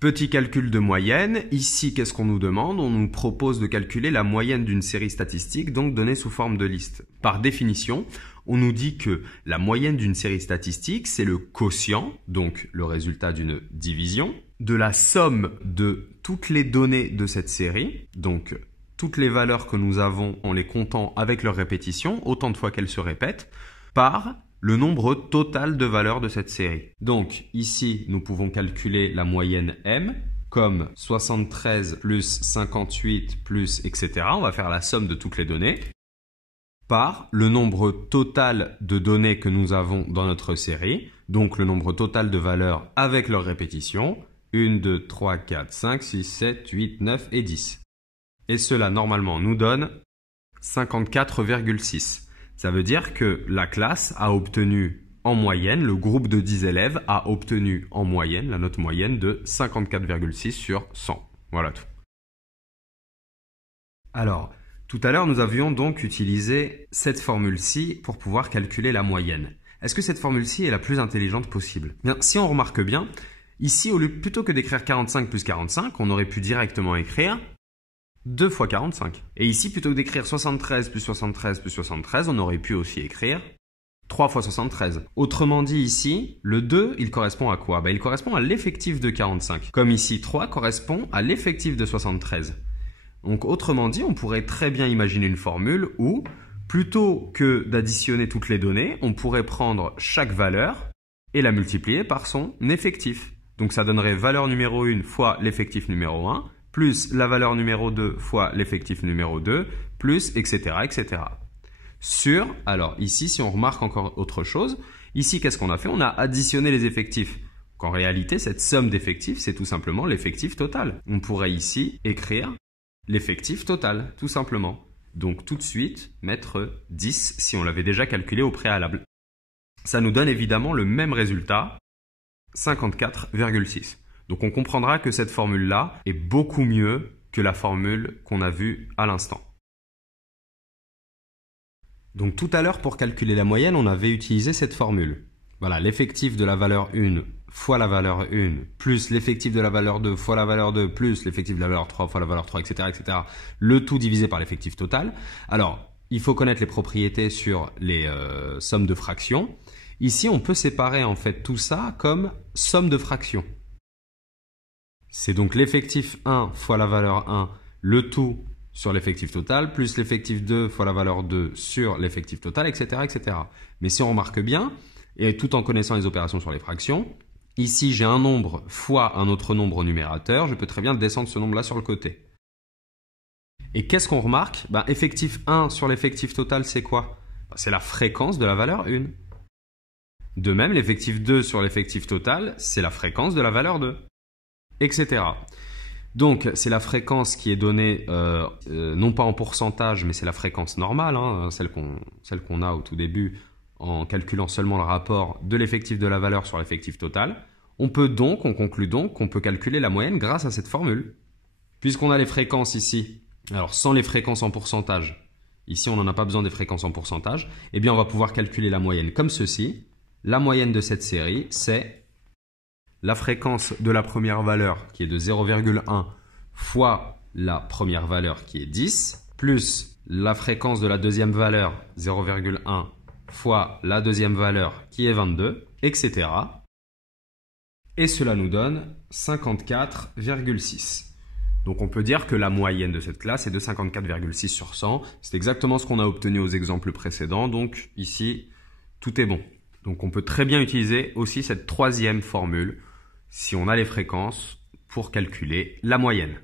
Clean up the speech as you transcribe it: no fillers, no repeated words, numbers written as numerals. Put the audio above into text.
Petit calcul de moyenne. Ici, qu'est-ce qu'on nous demande? On nous propose de calculer la moyenne d'une série statistique, donc donnée sous forme de liste. Par définition, on nous dit que la moyenne d'une série statistique, c'est le quotient, donc le résultat d'une division, de la somme de toutes les données de cette série, donc toutes les valeurs que nous avons en les comptant avec leur répétition, autant de fois qu'elles se répètent, par le nombre total de valeurs de cette série. Donc ici, nous pouvons calculer la moyenne M comme 73 plus 58 plus etc. On va faire la somme de toutes les données par le nombre total de données que nous avons dans notre série, donc le nombre total de valeurs avec leur répétition, 1, 2, 3, 4, 5, 6, 7, 8, 9 et 10. Et cela, normalement, nous donne 54,6. Ça veut dire que la classe a obtenu en moyenne, le groupe de 10 élèves a obtenu en moyenne, la note moyenne de 54,6 sur 100. Voilà tout. Alors, tout à l'heure, nous avions donc utilisé cette formule-ci pour pouvoir calculer la moyenne. Est-ce que cette formule-ci est la plus intelligente possible? Bien, si on remarque bien, ici, plutôt que d'écrire 45 plus 45, on aurait pu directement écrire 2 fois 45. Et ici, plutôt que d'écrire 73 plus 73 plus 73, on aurait pu aussi écrire 3 fois 73. Autrement dit ici, le 2, il correspond à quoi? Il correspond à l'effectif de 45. Comme ici, 3 correspond à l'effectif de 73. Donc autrement dit, on pourrait très bien imaginer une formule où, plutôt que d'additionner toutes les données, on pourrait prendre chaque valeur et la multiplier par son effectif. Donc ça donnerait valeur numéro 1 fois l'effectif numéro 1, plus la valeur numéro 2 fois l'effectif numéro 2, plus etc. etc. Alors ici, si on remarque encore autre chose, ici qu'est-ce qu'on a fait? On a additionné les effectifs. En réalité, cette somme d'effectifs, c'est tout simplement l'effectif total. On pourrait ici écrire l'effectif total, tout simplement. Donc tout de suite, mettre 10 si on l'avait déjà calculé au préalable. Ça nous donne évidemment le même résultat, 54,6. Donc on comprendra que cette formule-là est beaucoup mieux que la formule qu'on a vue à l'instant. Donc tout à l'heure, pour calculer la moyenne, on avait utilisé cette formule. Voilà, l'effectif de la valeur 1 fois la valeur 1, plus l'effectif de la valeur 2 fois la valeur 2, plus l'effectif de la valeur 3 fois la valeur 3, etc., etc. Le tout divisé par l'effectif total. Alors, il faut connaître les propriétés sur les sommes de fractions. Ici, on peut séparer en fait tout ça comme somme de fractions. C'est donc l'effectif 1 fois la valeur 1, le tout sur l'effectif total, plus l'effectif 2 fois la valeur 2 sur l'effectif total, etc., etc. Mais si on remarque bien, et tout en connaissant les opérations sur les fractions, ici j'ai un nombre fois un autre nombre au numérateur, je peux très bien descendre ce nombre-là sur le côté. Et qu'est-ce qu'on remarque? Effectif 1 sur l'effectif total, c'est quoi? C'est la fréquence de la valeur 1. De même, l'effectif 2 sur l'effectif total, c'est la fréquence de la valeur 2. Etc. Donc, c'est la fréquence qui est donnée, non pas en pourcentage, mais c'est la fréquence normale, celle qu'on a au tout début en calculant seulement le rapport de l'effectif de la valeur sur l'effectif total. On conclut donc qu'on peut calculer la moyenne grâce à cette formule. Puisqu'on a les fréquences ici, alors sans les fréquences en pourcentage, ici on n'en a pas besoin des fréquences en pourcentage, eh bien on va pouvoir calculer la moyenne comme ceci. La moyenne de cette série, c'est la fréquence de la première valeur qui est de 0,1 fois la première valeur qui est 10, plus la fréquence de la deuxième valeur 0,1 fois la deuxième valeur qui est 22, etc. Et cela nous donne 54,6. Donc on peut dire que la moyenne de cette classe est de 54,6 sur 100. C'est exactement ce qu'on a obtenu aux exemples précédents. Donc ici, tout est bon. Donc on peut très bien utiliser aussi cette troisième formule si on a les fréquences pour calculer la moyenne.